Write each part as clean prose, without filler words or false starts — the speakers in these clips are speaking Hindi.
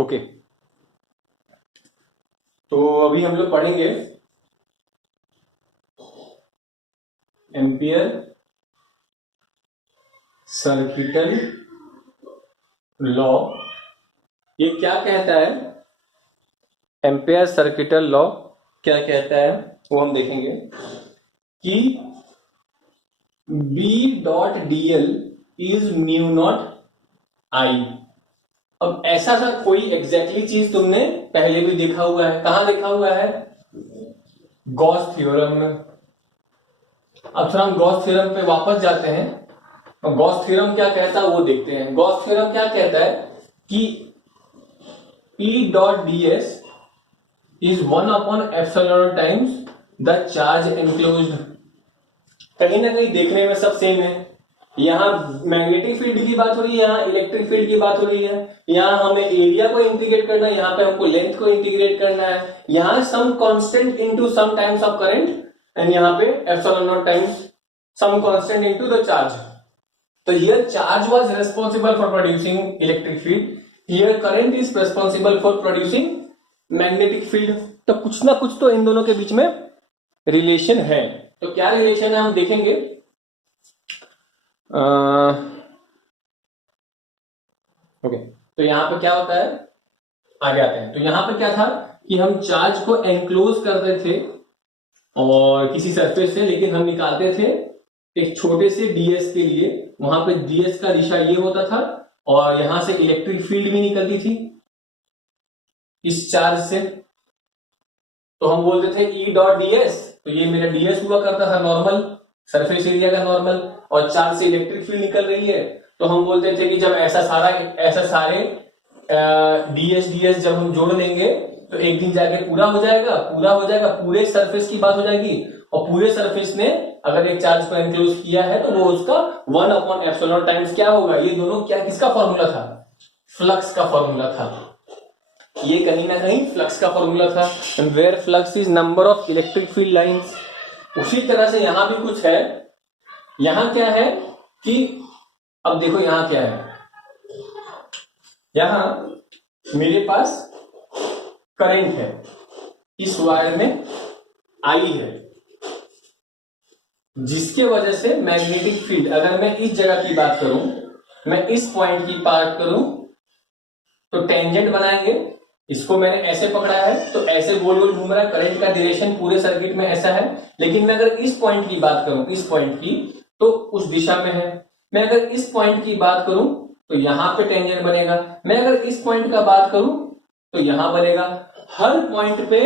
ओके, तो अभी हम लोग पढ़ेंगे एम्पियर सर्किटल लॉ। ये क्या कहता है, एम्पियर सर्किटल लॉ क्या कहता है वो हम देखेंगे कि B dot dl is mu naught I. अब ऐसा सा कोई एग्जैक्टली चीज तुमने पहले भी देखा हुआ है, कहां देखा हुआ है? गॉस थ्योरम में। अब थोड़ा हम गॉस थ्योरम पे वापस जाते हैं और गॉस थ्योरम क्या कहता है वो देखते हैं। गॉस थ्योरम क्या कहता है कि E dot ds is 1/ε times the charge enclosed. कहीं ना कहीं देखने में सब सेम है। यहां मैग्नेटिक फील्ड की बात हो रही है, यहां इलेक्ट्रिक फील्ड की बात हो रही है। यहां हमें एरिया को इंटीग्रेट करना है, यहां पे हमको लेंथ को इंटीग्रेट करना है। यहां some constant into some times of current and यहां पे ε0 times some constant into the charge. तो here charge was responsible for producing electric field, here current is responsible for producing magnetic field. तो कुछ ना कुछ तो इन दोनों के बीच में रिलेशन है। तो क्या रिलेशन है हम देखेंगे। ओके, तो यहां पे क्या होता है, आगे आते हैं। तो यहां पे क्या था कि हम चार्ज को एनक्लोज करते थे और किसी सरफेस से, लेकिन हम निकालते थे एक छोटे से ds के लिए। वहां पे ds का दिशा ये होता था और यहां से इलेक्ट्रिक फील्ड भी निकलती थी इस चार्ज से। तो हम बोलते थे E डॉट ds, तो ये मेरा ds हुआ करता था नॉर्मल, सरफेस एरिया का नॉर्मल, और चार्ज से इलेक्ट्रिक फील्ड निकल रही है। तो हम बोलते थे कि जब ऐसा सारे ds जब हम जोड़ लेंगे तो एक दिन जाके पूरा हो जाएगा, पूरे सरफेस की बात हो जाएगी। और पूरे सरफेस ने अगर एक चार्ज को एनक्लोज किया है तो वो उसका 1/ε टाइम्स क्या होगा। ये दोनों क्या, किसका फॉर्मूला था? फ्लक्स का फॉर्मूला था। ये कहीं ना कहीं फ्लक्स का फॉर्मूला था, where flux is number of electric field lines. उसी तरह से यहां भी कुछ है। यहां क्या है कि अब देखो यहां क्या है, यहां मेरे पास करंट है, इस वायर में आई है, जिसके वजह से मैग्नेटिक फील्ड, अगर मैं इस जगह की बात करूं, मैं इस पॉइंट की बात करूं तो टेंजेंट बनाएंगे। इसको मैंने ऐसे पकड़ा है तो ऐसे गोल गोल घूम रहा है, करंट का डायरेक्शन पूरे सर्किट में ऐसा है। लेकिन मैं अगर इस पॉइंट की बात करूं, इस पॉइंट की, तो उस दिशा में है। मैं अगर इस पॉइंट की बात करूं तो यहां पे टेंजेंट बनेगा। मैं अगर इस पॉइंट का बात करूं तो यहां बनेगा। हर पॉइंट पे,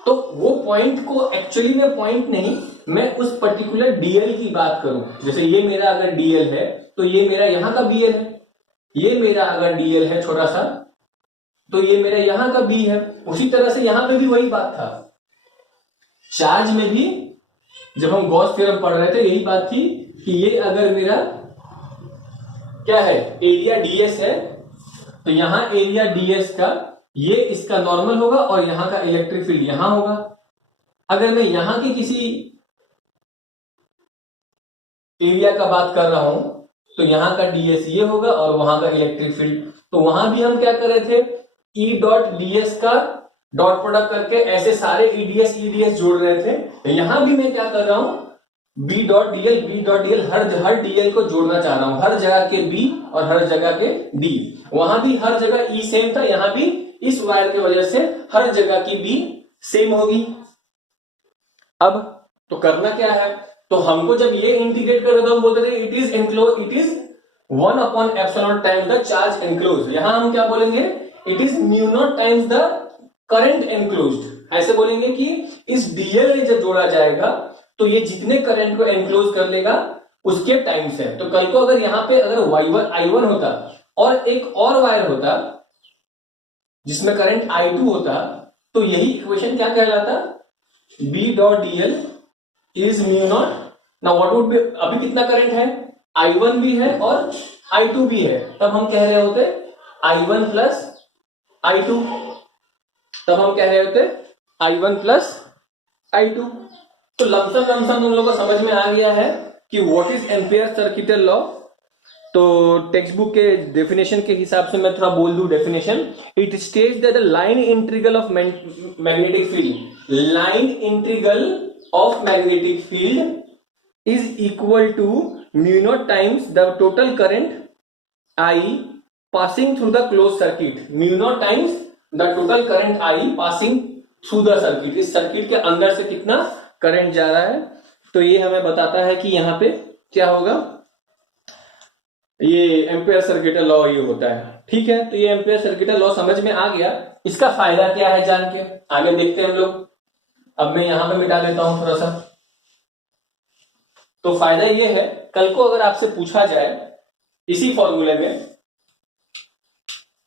तो वो पॉइंट को एक्चुअली में पॉइंट नहीं, मैं उस पर्टिकुलर डीएल की बात करूं। जैसे ये मेरा अगर डीएल है तो ये मेरा यहां का बीएल है। ये मेरा अगर डीएल है छोटा सा तो ये मेरा यहां का बी है। उसी तरह से यहां पे भी वही बात था। चार्ज में भी जब हम गॉस थ्योरम पढ़ रहे थे यही बात थी कि ये अगर मेरा क्या है, एरिया ds है, तो यहां एरिया ds का ये इसका नॉर्मल होगा और यहां का इलेक्ट्रिक फील्ड यहां होगा। अगर मैं यहां की किसी एरिया का बात कर रहा हूं तो यहां का ds ये होगा और वहां का इलेक्ट्रिक फील्ड। तो वहां भी हम क्या कर रहे थे, E डॉट ds का डॉट प्रोडक्ट करके ऐसे सारे EDS जोड़ रहे थे। तो यहां भी मैं क्या कर रहा हूं, B डॉट dl हर dl को जोड़ना चाह रहा हूं, हर जगह के B और हर जगह के D। वहां भी हर जगह E सेम था, यहां भी इस वायर की वजह से हर जगह की B सेम होगी। अब तो करना क्या है, तो हमको जब ये इंटीग्रेट कर रहे तो हम बोलते थे it is 1/ε times the charge enclose. यहां हम क्या बोलेंगे, it is mu naught times the current enclosed. ऐसे बोलेंगे कि इस डीएल में जब जोड़ा जाएगा तो ये जितने करंट को एनक्लोज कर लेगा उसके टाइम्स है। तो कल को अगर यहां पे अगर I1 होता और एक और वायर होता जिसमें करंट I2 होता, तो यही इक्वेशन क्या कहलाता, B dot dl is mu not. Now what would be, अभी कितना करंट है, I1 भी है और I2 भी है, तब हम कह रहे होते I1 प्लस I2, तब हम कह रहे होते I1 प्लस I2। तो लमसम तुम लोगों को समझ में आ गया है कि what is Ampere circuital law. तो टेक्स्ट बुक के डेफिनेशन के हिसाब से मैं थोड़ा बोल दूं definition. It states that the line integral of magnetic field, line integral of magnetic field is equal to mu naught times the total current I passing through the closed circuit. Mu naught times the total current I passing through the circuit. इस सर्किट के अंदर से कितना करंट जा रहा है. तो ये हमें बताता है कि यहाँ पे क्या होगा. ये एम्पियर सर्किट लॉ ये होता है. ठीक है, तो ये एम्पियर सर्किट लॉ समझ में आ गया. इसका फायदा क्या है जान के आगे देखते हैं हम लोग. अब मैं यहां पे मिटा देता हूं थोड़ा सा. तो फायदा ये है, कल को अगर आपसे पूछा जाए इसी फॉर्मूले में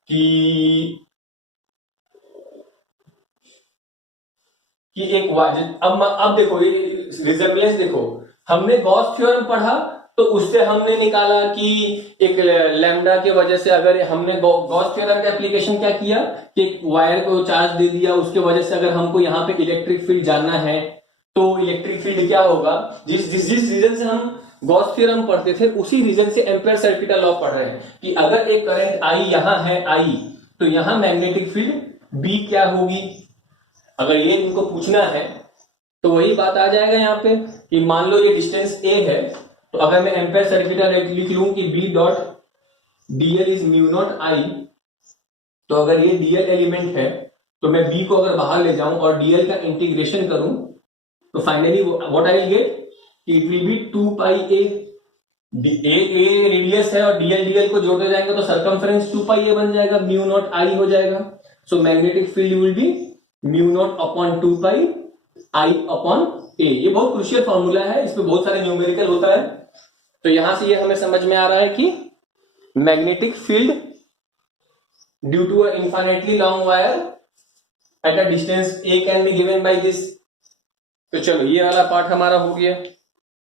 कि एक अब देखो ये रिजेम्बलेंस देखो. हमने गॉस थ्योरम पढ़ा तो उससे हमने निकाला कि एक लैम्डा के वजह से, अगर हमने गॉस थ्योरम का एप्लीकेशन क्या किया कि एक वायर को चार्ज दे दिया, उसके वजह से अगर हमको यहाँ पे इलेक्ट्रिक फील्ड जानना है तो इलेक्ट्रिक फील्ड क्या होगा. जिस रीजन से हम गॉस थ्योरम पढ़ते थे उसी रीजन से एम्पियर सर्किट लॉ पढ़ रहे हैं कि अगर एक करंट आई यहां है आई, तो यहां मैग्नेटिक फील्ड बी क्या होगी. अगर ये इनको पूछना है तो वही बात आ जाएगा यहाँ पे कि मान लो ये डिस्टेंस ए है, तो अगर मैं एम्पियर सर्किट लिख लूं कि B dot DL is mu naught I, तो अगर ये डीएल एलिमेंट है तो मैं बी को अगर बाहर ले जाऊं और डीएल का इंटीग्रेशन करूं तो finally what I will get, it will be 2 pi A radius है और डीएल को जोड़ते जाएंगे तो सरकमफ्रेंस 2 पाई ए बन जाएगा, म्यू नॉट आई हो जाएगा. So magnetic field will be mu naught upon 2 pi I upon A. ये बहुत क्रूशियल फॉर्मूला है, इसमें बहुत सारे न्यूमेरिकल होता है. तो यहां से ये हमें समझ में आ रहा है कि magnetic field due to a infinitely long wire at a distance a can be given by this. तो चलो ये वाला पार्ट हमारा हो गया.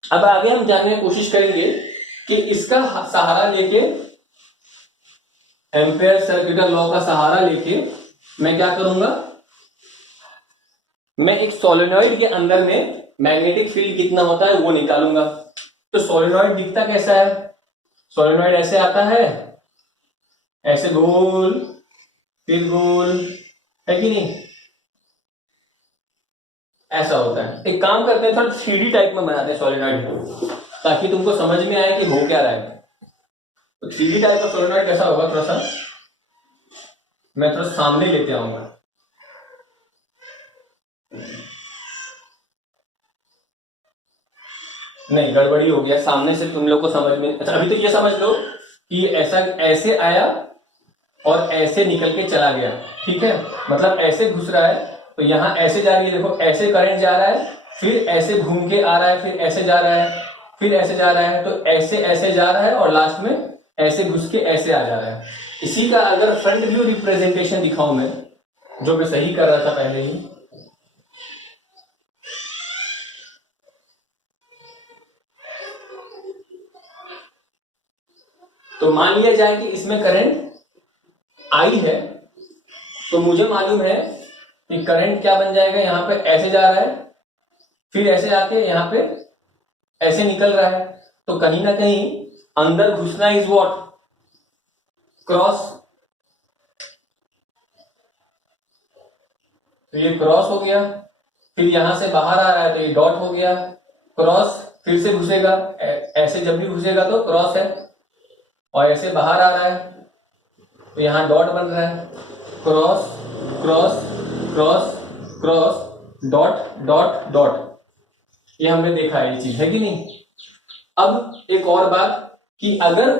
अब आगे हम जानने की कोशिश करेंगे कि इसका सहारा लेके, एम्पियर सर्किट लॉ का सहारा लेके मैं क्या करूंगा, मैं एक सोलेनॉइड के अंदर में मैग्नेटिक फील्ड कितना होता है वो निकालूंगा. तो सोलेनॉइड दिखता कैसा है. सोलेनॉइड ऐसे आता है, ऐसे गोल फिर गोल, है कि नहीं, ऐसा होता है. एक काम करते हैं, थोड़ा 3D टाइप में बनाते हैं सोलेनॉइड ताकि तुमको समझ में आए कि हो क्या रहा है. तो 3D टाइप का सोलेनॉइड कैसा होगा, थोड़ा सा मैं थोड़ा सामने लेते आऊंगा. नहीं, गड़बड़ी हो गया, सामने से तुम लोग को समझ में. अच्छा, अभी तो ये समझ लो कि ऐसा ऐसे आया और ऐसे निकल के चला गया. ठीक है, मतलब ऐसे घुस रहा है तो यहां ऐसे जा रही है, देखो ऐसे करंट जा रहा है, फिर ऐसे घूम के आ रहा है, फिर ऐसे जा रहा है, फिर ऐसे जा रहा है, तो ऐसे जा रहा है और लास्ट में ऐसे घुस के ऐसे आ जा रहा है. इसी का अगर फ्रंट व्यू रिप्रेजेंटेशन दिखाऊं मैं, जो मैं सही कर रहा था पहले ही, तो मान लिया जाए कि इसमें करंट आई है, तो मुझे मालूम है कि करंट क्या बन जाएगा, यहां पे ऐसे जा रहा है, फिर ऐसे आके यहां पे ऐसे निकल रहा है. तो कहीं ना कहीं अंदर घुसना इज व्हाट, क्रॉस. तो ये क्रॉस हो गया, फिर यहां से बाहर आ रहा है तो ये डॉट हो गया, क्रॉस, फिर से घुसेगा, ऐसे जब भी घुसेगा तो क्रॉस है, और ऐसे बाहर आ रहा है तो यहां डॉट बन रहा है, cross cross cross cross dot dot dot. ये हमने देखा है, ये चीज है कि नहीं. अब एक और बात कि अगर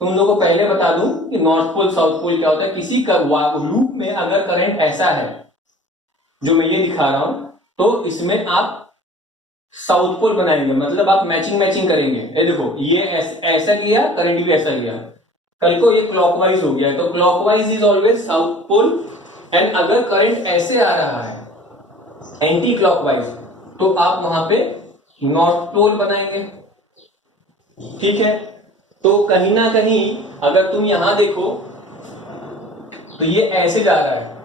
तुम लोगों को पहले बता दूं कि नॉर्थ पोल साउथ पोल क्या होता है. किसी का लूप में अगर करंट ऐसा है जो मैं ये दिखा रहा हूं, तो इसमें आप साउथ पोल बनाएंगे, मतलब आप मैचिंग करेंगे. ये देखो ये ऐसा लिया, करंट भी ऐसा लिया, कल को ये क्लॉकवाइज हो गया, तो clockwise is always south pole. And अगर करंट ऐसे आ रहा है एंटी क्लॉकवाइज, तो आप वहां पे नॉर्थ पोल बनाएंगे. ठीक है, तो कहीं ना कहीं अगर तुम यहां देखो तो ये ऐसे जा रहा है.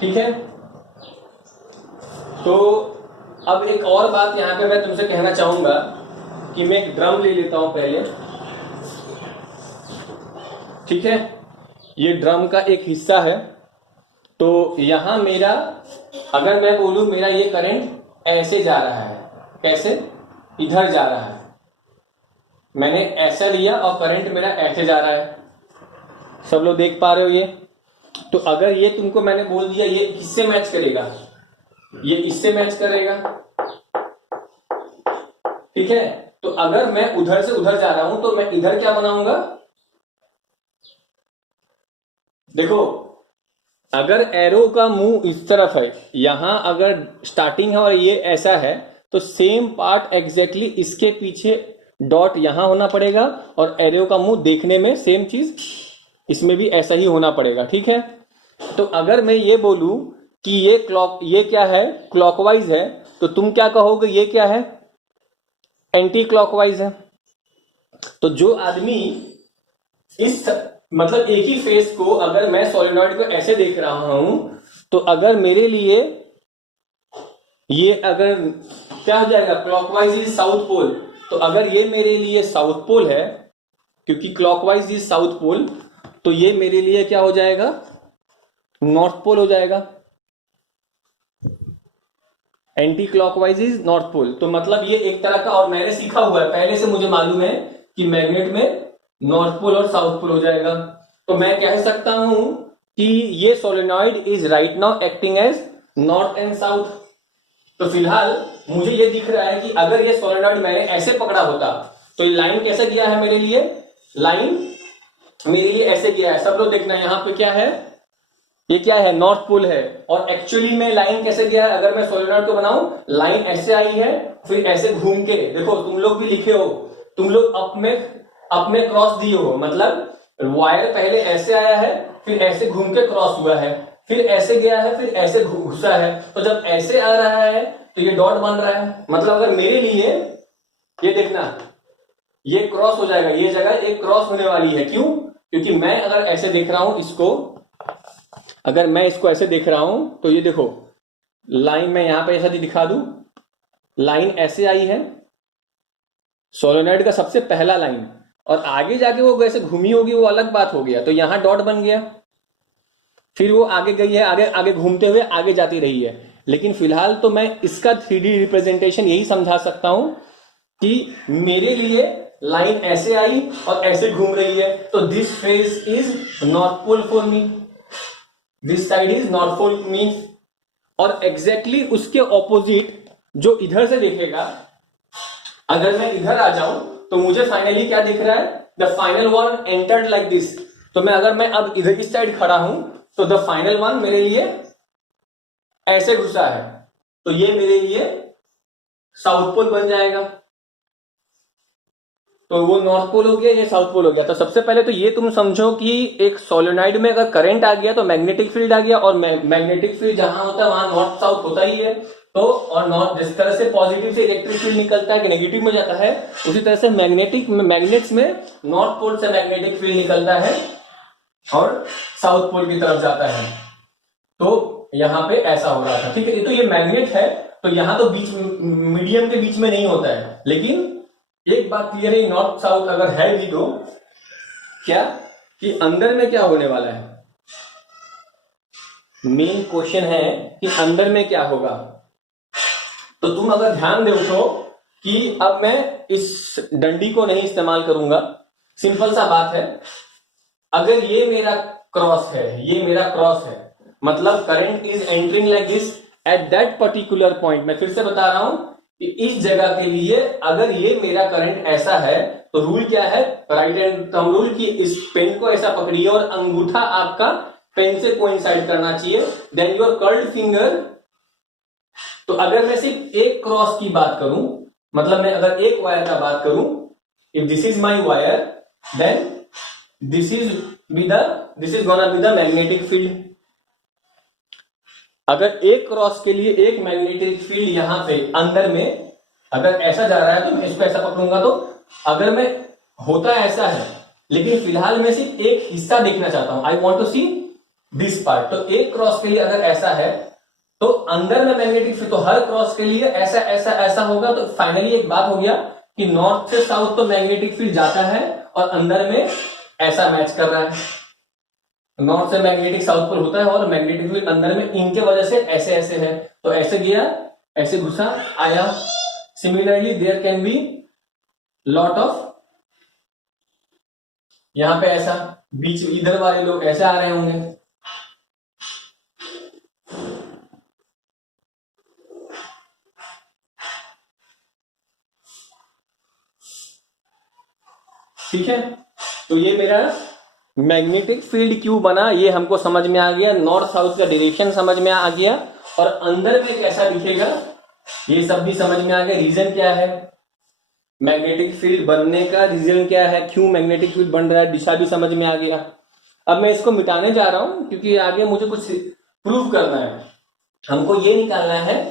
ठीक है, तो अब एक और बात यहां पे मैं तुमसे कहना चाहूंगा कि मैं एक ड्रम ले लेता हूं पहले. ठीक है, ये ड्रम का एक हिस्सा है। तो यहां मेरा, अगर मैं बोलूं मेरा ये करंट ऐसे जा रहा है, कैसे, इधर जा रहा है, मैंने ऐसा लिया और करंट मेरा ऐसे जा रहा है, सब लोग देख पा रहे हो ये। तो अगर ये तुमको मैंने बोल दिया ये किससे मैच करेगा, ये इससे मैच करेगा, ठीक है। तो अगर मैं उधर से उधर जा रहा हूं तो मैं इधर क्या बनाऊंगा, देखो अगर एरो का मुंह इस तरफ है, यहां अगर स्टार्टिंग है और ये ऐसा है, तो सेम पार्ट एग्जैक्टली इसके पीछे डॉट यहां होना पड़ेगा, और एरो का मुंह देखने में सेम चीज इसमें भी ऐसा ही होना पड़ेगा, ठीक है। तो अगर मैं ये बोलूं कि ये क्या है, क्लॉकवाइज है, तो तुम क्या कहोगे, ये क्या है, एंटी क्लॉकवाइज है। तो जो आदमी इस मतलब एक ही फेस को, अगर मैं सोलेनॉइड को ऐसे देख रहा हूं, तो अगर मेरे लिए ये अगर क्या हो जाएगा, क्लॉकवाइज इज साउथ पोल, तो अगर ये मेरे लिए साउथ पोल है, क्योंकि क्लॉकवाइज इज साउथ पोल, तो ये मेरे लिए क्या हो जाएगा, नॉर्थ पोल हो जाएगा। Anticlockwise is north pole. तो मतलब ये एक तरह का, और मैंने सीखा हुआ है पहले से, मुझे मालूम है कि मैग्नेट में नॉर्थ पोल और साउथ पोल हो जाएगा। तो मैं कह सकता हूं कि ये solenoid is right now acting as north and south. तो फिलहाल मुझे ये दिख रहा है कि अगर ये सोलेनॉइड मैंने ऐसे पकड़ा होता, तो ये लाइन कैसे गया है मेरे लिए, लाइन मेरे लिए ऐसे गया है। सब लोग देखना यहां पे क्या है, ये क्या है, नॉर्थ पोल है। और एक्चुअली में लाइन कैसे गया है, अगर मैं सोलेनॉइड को बनाऊं, लाइन ऐसे आई है, फिर ऐसे घूम के, देखो तुम लोग भी लिखे हो, तुम लोग अप में क्रॉस दिए हो, मतलब वायर पहले ऐसे आया है, फिर ऐसे घूम के क्रॉस हुआ है, फिर ऐसे गया है, फिर ऐसे घुसा है। तो जब ऐसे आ रहा है तो ये डॉट बन रहा है, मतलब अगर मेरे लिए ये देखना, ये क्रॉस हो जाएगा, ये जगह एक क्रॉस होने वाली है। क्यों, क्योंकि मैं अगर ऐसे देख रहा हूं इसको, अगर मैं इसको ऐसे देख रहा हूं, तो ये देखो लाइन में यहां पे ऐसा दिखा दूं, लाइन ऐसे आई है, सोलेनॉइड का सबसे पहला लाइन, और आगे जाके वो ऐसे घूमी होगी, वो अलग बात हो गया। तो यहां डॉट बन गया, फिर वो आगे गई है, आगे आगे घूमते हुए आगे जाती रही है। लेकिन फिलहाल तो मैं इसका 3D रिप्रेजेंटेशन यही समझा सकता हूं कि मेरे लिए लाइन ऐसे आई और ऐसे घूम रही है, तो this phase is north pole for me, this side is north pole me. और एग्जैक्टली उसके ऑपोजिट जो इधर से देखेगा, अगर मैं इधर आ जाऊं तो मुझे फाइनली क्या दिख रहा है, the final one entered like this. तो मैं अगर मैं अब इधर इस साइड खड़ा हूं, तो द फाइनल वन मेरे लिए ऐसे घुसा है, तो ये मेरे लिए साउथ पोल बन जाएगा। तो वो नॉर्थ पोल हो गया, ये साउथ पोल हो गया। तो सबसे पहले तो ये तुम समझो कि एक सोलेनॉइड में अगर करंट आ गया तो मैग्नेटिक फील्ड आ गया, और मैग्नेटिक फील्ड जहां होता है वहां नॉर्थ साउथ होता ही है। तो और नॉर्थ, जिस तरह से पॉजिटिव से इलेक्ट्रिक फील्ड निकलता है कि नेगेटिव में जाता है, उसी तरह से मैग्नेट्स में नॉर्थ पोल से मैग्नेटिक फील्ड निकलता है और साउथ पोल की तरफ जाता है। तो यहां पे ऐसा हो रहा था, ठीक है। तो ये मैग्नेट है, तो यहां तो बीच, मीडियम के बीच में नहीं होता है। लेकिन एक बात क्लियर है, नॉर्थ साउथ अगर है भी, तो क्या कि अंदर में क्या होने वाला है, मेन क्वेश्चन है कि अंदर में क्या होगा। तो तुम अगर ध्यान दो तो कि अब मैं इस डंडी को नहीं इस्तेमाल करूंगा, सिंपल सा बात है। अगर ये मेरा क्रॉस है, ये मेरा क्रॉस है, मतलब current is entering like this at that particular point. मैं फिर से बता रहा हूं कि इस जगह के लिए अगर ये मेरा करंट ऐसा है, तो रूल क्या है, राइट हैंड थंब रूल, कि इस पेन को ऐसा पकड़िए और अंगूठा आपका पेन से कोइंसाइड करना चाहिए, देन योर कर्ल्ड फिंगर। तो अगर मैं सिर्फ एक क्रॉस की बात करूं, मतलब मैं अगर एक वायर का बात करूं, if this is my wire, then this is gonna be the magnetic field. अगर एक क्रॉस के लिए एक मैग्नेटिक फील्ड यहां पे अंदर में अगर ऐसा जा रहा है, तो मैं इसको ऐसा पकड़ूंगा, तो अगर मैं होता ऐसा है, लेकिन फिलहाल मैं सिर्फ एक हिस्सा देखना चाहता हूं, I want to see this part. तो एक क्रॉस के लिए अगर ऐसा है, तो अंदर में मैग्नेटिक फील्ड, तो हर क्रॉस के लिए ऐसा ऐसा ऐसा होगा। तो फाइनली एक बात हो गया कि नॉर्थ से साउथ तो मैग्नेटिक फील्ड जाता है, और अंदर में ऐसा मैच कर रहा है, नॉर्थ से मैग्नेटिक साउथ पर होता है और मैग्नेटिक फील्ड अंदर में इनके वजह से ऐसे ऐसे है, तो ऐसे गया, ऐसे घुसा, आया। Similarly there can be lot of, यहां पे ऐसा बीच इधर वाले लोग ऐसे आ रहे होंगे, ठीक है। तो ये मेरा मैग्नेटिक फील्ड क्यों बना ये हमको समझ में आ गया, नॉर्थ साउथ का डायरेक्शन समझ में आ गया, और अंदर में कैसा दिखेगा ये सब भी समझ में आ गया। रीजन क्या है मैग्नेटिक फील्ड बनने का, रीजन क्या है क्यों मैग्नेटिक फील्ड बन रहा है, दिशा भी समझ में आ गया। अब मैं इसको मिटाने जा रहा हूं क्योंकि आगे मुझे कुछ प्रूव करना है। हमको ये निकालना है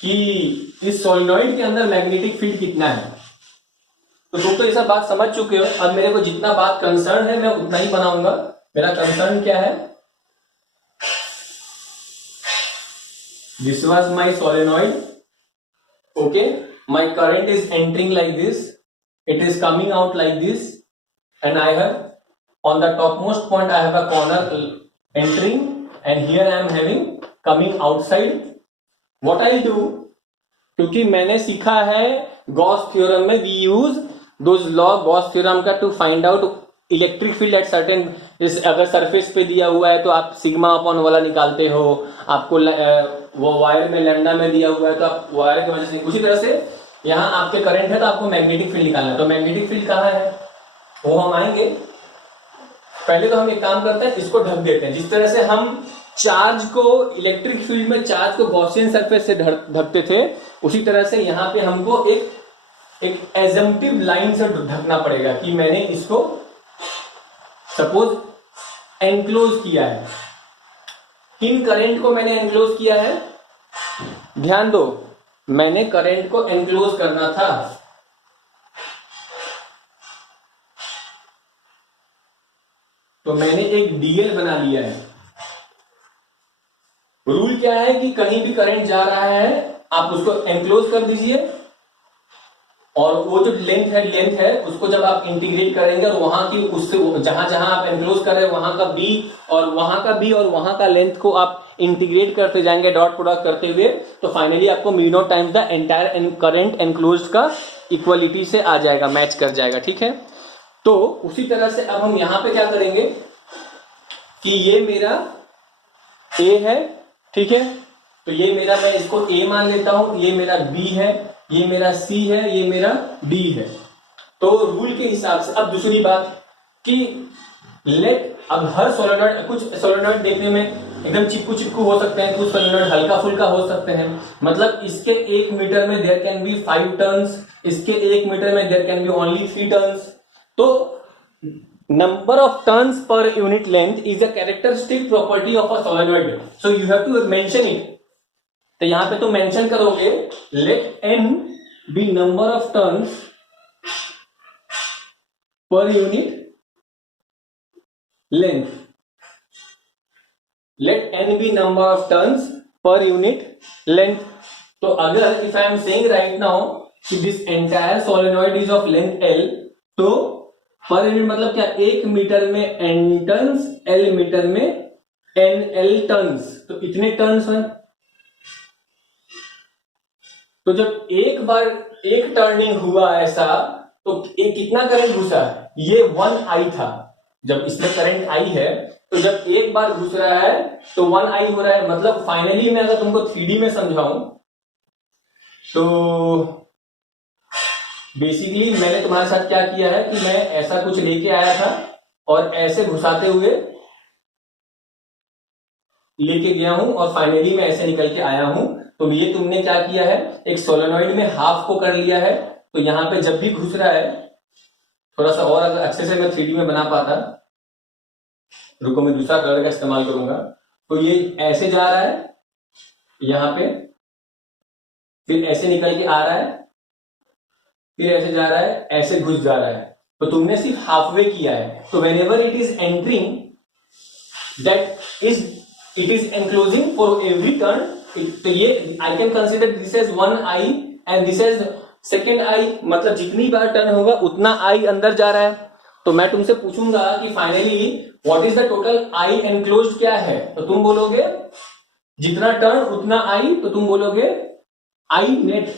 कि इस सोलेनॉइड के अंदर मैग्नेटिक फील्ड कितना है। तो तुम तो ये सब बात समझ चुके हो, अब मेरे को जितना बात कंसर्न है मैं उतना ही बनाऊंगा। मेरा कंसर्न क्या है, this was my solenoid, okay, my current is entering like this, it is coming out like this, and I have on the topmost point I have a corner entering, and here I am having coming outside. What I'll do, क्योंकि मैंने सीखा है गॉस थ्योरम में we use those law Gauss theorem का to find out electric field at certain, अगर सरफेस पे दिया हुआ है तो आप सिग्मा अपॉन वाला निकालते हो, आपको वो वायर में लैम्डा में दिया हुआ है तो आप वायर की वजह से, उसी तरह से यहाँ आपके करंट है तो आपको मैग्नेटिक फील्ड निकालना है। तो मैग्नेटिक फील्ड कहाँ है वो हम आएंगे। पहले तो हम एक काम करते हैं, इसको ढक देते हैं। जिस तरह से हम चार्ज को इलेक्ट्रिक फील्ड में चार्ज को गॉसियन सरफेस से ढकते थे, उसी तरह से यहाँ पे हमको एक एजम्पटिव लाइन से ढकना पड़ेगा कि मैंने इसको सपोज एनक्लोज किया है। किन करंट को मैंने एनक्लोज किया है, ध्यान दो, मैंने करंट को एनक्लोज करना था, तो मैंने एक डीएल बना लिया है। रूल क्या है कि कहीं भी करंट जा रहा है आप उसको एनक्लोज कर दीजिए, और वो जो लेंथ है उसको जब आप इंटीग्रेट करेंगे और वहां की उससे जहां जहां आप एनक्लोज कर रहे हैं वहां का बी और वहां का लेंथ को आप इंटीग्रेट करते जाएंगे डॉट प्रोडक्ट करते हुए, तो फाइनली आपको mu naught times the entire current enclosed का इक्वलिटी से आ जाएगा, मैच कर जाएगा, ठीक है। तो उसी तरह से अब हम यहां पे क्या करेंगे कि ये मेरा ए है, ठीक है, तो ये मेरा, मैं इसको ए मान लेता हूं, ये मेरा बी है, ये मेरा सी है, ये मेरा डी है। तो रूल के हिसाब से अब दूसरी बात कि अब हर सोलेनॉइड, कुछ सोलेनॉइड देखने में एकदम चिपकू हो सकते हैं, कुछ सोलेनॉइड हल्का फुल्का हो सकते हैं, मतलब इसके 1 मीटर में देयर कैन बी 5 टर्न्स, इसके 1 मीटर में there can be only 3 turns. तो number of turns per unit length is a characteristic property of a solenoid, so you have to mention it। तो यहां पे तो मेंशन करोगे let n be number of turns per unit length, let n be number of turns per unit length। तो अगर if I am saying right now कि this entire solenoid is of length L, तो पर यूनिट मतलब क्या, 1 मीटर में n टर्न्स, L मीटर में NL टर्न्स, तो इतने टर्न्स हैं। तो जब एक बार एक टर्निंग हुआ ऐसा, तो एक कितना करंट घुसा, ये 1I था, जब इसमें करंट I है, तो जब एक बार घुस रहा है तो 1I हो रहा है। मतलब फाइनली मैं अगर तुमको 3D में समझाऊं तो बेसिकली मैंने तुम्हारे साथ क्या किया है कि मैं ऐसा कुछ लेके आया था और ऐसे घुसाते हुए लेके गया हूं और फाइनली मैं ऐसे निकल के आया हूं। तो ये तुमने क्या किया है, एक सोलेनॉइड में हाफ को कर लिया है। तो यहां पे जब भी घुस रहा है, थोड़ा सा और अगर अच्छे से मैं 3D में बना पाता, रुको मैं दूसरा कलर का इस्तेमाल करूंगा। तो ये ऐसे जा रहा है यहां पे, फिर ऐसे निकल के आ रहा है, फिर ऐसे जा रहा है, ऐसे घुस जा रहा है। तो तुमने सिर्फ हाफवे किया है। तो whenever it is entering, that is it is enclosing for every turn. तो ये I can consider this as 1I and this as 2I, मतलब जितनी बार टर्न होगा उतना I अंदर जा रहा है। तो मैं तुमसे पूछूंगा कि finally what is the total I enclosed क्या है, तो तुम बोलोगे जितना टर्न उतना आई, तो तुम बोलोगे I net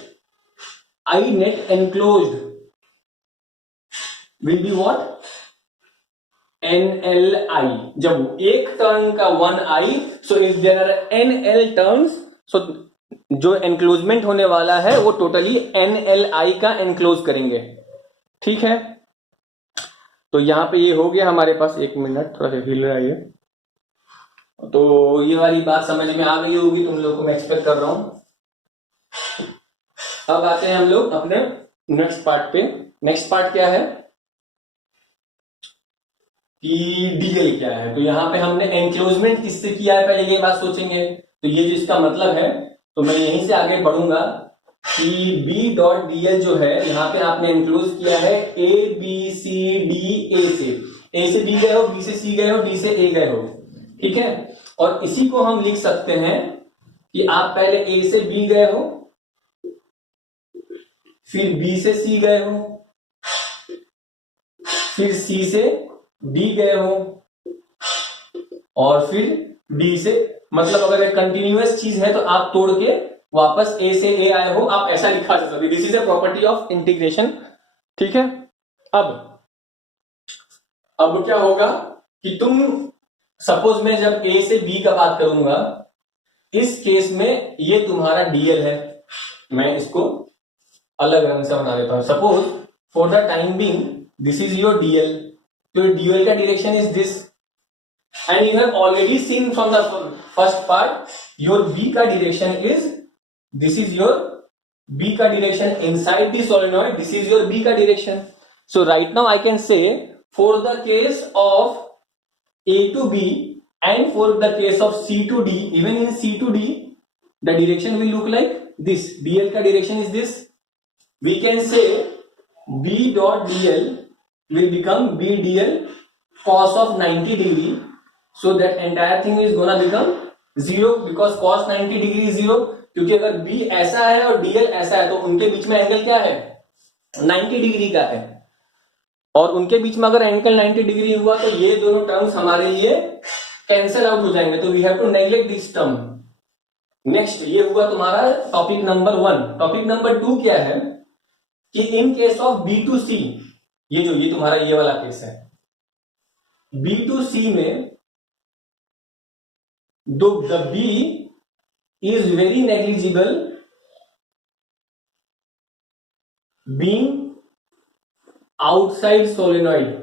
enclosed will be what NLI. जब एक टर्न का 1 I, so if there are NL turns, so जो एनक्लोजमेंट होने वाला है वो टोटली NLI का एनक्लोज करेंगे। ठीक है, तो यहां पे ये हो गया हमारे पास। 1 मिनट, थोड़ा सा हिल रहा है ये, तो ये वाली बात समझ में आ गई होगी तुम लोगों को, मैं एक्सपेक्ट कर रहा हूं। अब आते हैं हम लोग अपने नेक्स्ट पार्ट पे। नेक्स्ट पार्ट क्या है कि डीएल क्या है। तो यहां पे हमने एनक्लोजमेंट किससे किया है, पहले ये बात सोचेंगे। तो ये जिसका मतलब है, तो मैं यहीं से आगे बढ़ूंगा कि बी डॉट डीएल जो है, यहां पे आपने एनक्लोज किया है ए बी सी डी। ए से बी गए हो, बी से सी गए हो, डी से ए गए हो। ठीक है, और इसी को हम लिख सकते हैं कि आप पहले ए से बी गए हो, फिर बी से सी गए हो, फिर सी से डी गए हो, और फिर डी से, मतलब अगर एक कंटिन्यूअस चीज है तो आप तोड़ के वापस ए से ए आए हो, आप ऐसा लिखा जा सकते। This is a property of integration. ठीक है, अब क्या होगा कि तुम सपोज मैं जब ए से बी का बात करूंगा, इस केस में ये तुम्हारा डीएल है। मैं इसको अलग रंग से बना देता हूं। Suppose for the time being this is your DL, तो डीएल का direction is this, and you have already seen from the first part your B का direction is, this is your B का direction inside the solenoid, this is your B का direction. So right now I can say for the case of A to B and for the case of C to D, even in C to D, the direction will look like this. DL का direction is this. We can say B dot DL will become B DL cos of 90 degree. So that entire thing is gonna become 0 because cos 90 degree is 0. क्योंकि अगर B ऐसा है और DL ऐसा है, तो उनके बीच में एंगल क्या है, 90 डिग्री का है, और उनके बीच में अगर एंगल 90 डिग्री हुआ तो ये दोनों टर्म्स हमारे लिए कैंसिल आउट हो जाएंगे। तो we have to neglect this term. Next, ये हुआ तुम्हारा टॉपिक नंबर 1। टॉपिक नंबर 2 क्या है कि in case of B to C, ये तुम्हारा ये वाला केस है, बी टू सी में the B is very negligible being outside solenoid.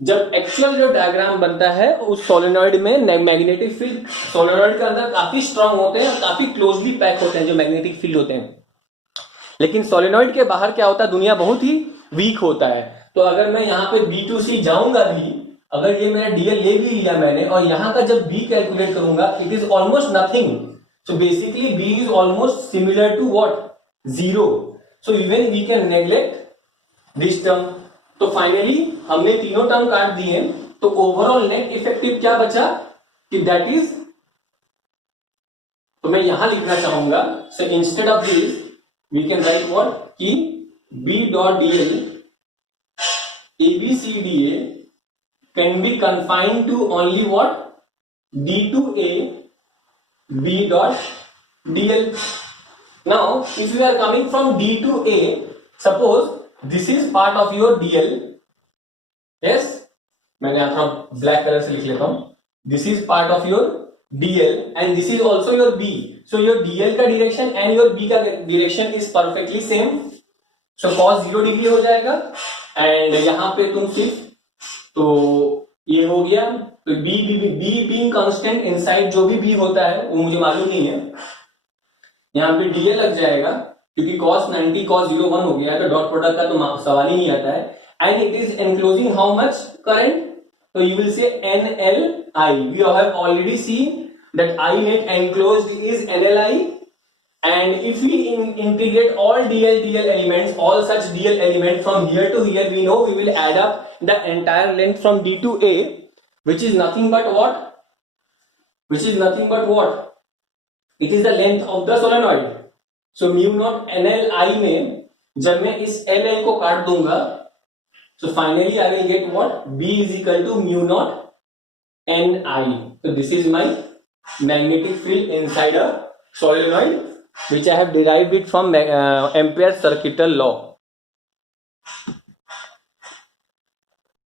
जब एक्चुअल जो डायग्राम बनता है उस सोलेनॉइड में मैग्नेटिक फील्ड सोलेनॉइड के अंदर काफी स्ट्रांग होते हैं, काफी क्लोजली पैक होते हैं जो मैग्नेटिक फील्ड होते हैं, लेकिन सोलेनॉइड के बाहर क्या होता है, दुनिया बहुत ही वीक होता है। तो अगर मैं यहाँ पे बी टू सी जाऊंगा भी, अगर ये मेरा डीएल ले भी लिया मैंने, और यहां का जब बी कैलकुलेट करूंगा, it is almost nothing. So basically B is almost similar to what? 0. So even we can neglect this term. तो फाइनली हमने तीनों टर्म काट दिए, तो ओवरऑल नेट इफेक्टिव क्या बचा कि दैट इज, तो मैं यहां लिखना चाहूंगा, so instead of this we can write what कि B dot DL ABCDA can be confined to only what D to A B dot DL. Now, if you are coming from D to A, suppose this is part of your DL. Yes, मैंने यहाँ थोड़ा ब्लैक कलर से लिख लेता हूँ. This is part of your DL and this is also your B. So your DL का direction and your B का direction is perfectly same. So cos 0 degree हो जाएगा and यहाँ पे तुम सिर्फ, तो ये हो गया, तो बी बीइंग कांस्टेंट इनसाइड जो भी बी होता है वो मुझे मालूम नहीं है, यहाँ पे डीएल लग जाएगा क्योंकि cos 90 cos 0 1 हो गया है, तो डॉट प्रोडक्ट का तो सवाल ही नहीं आता है। And it is enclosing how much current, तो you will say NLI. We have already seen that I net enclosed is NLI, and if we integrate all DL elements, all such DL elements from here to here, we know we will add up the entire length from D to A, which is nothing but what? It is the length of the solenoid. So mu not an L I में जब मैं इस एल एल को काट दूंगा, so finally I will get what? B is equal to mu naught Ni. So this is my magnetic field inside a solenoid, which I have derived it from Ampere's circuital law.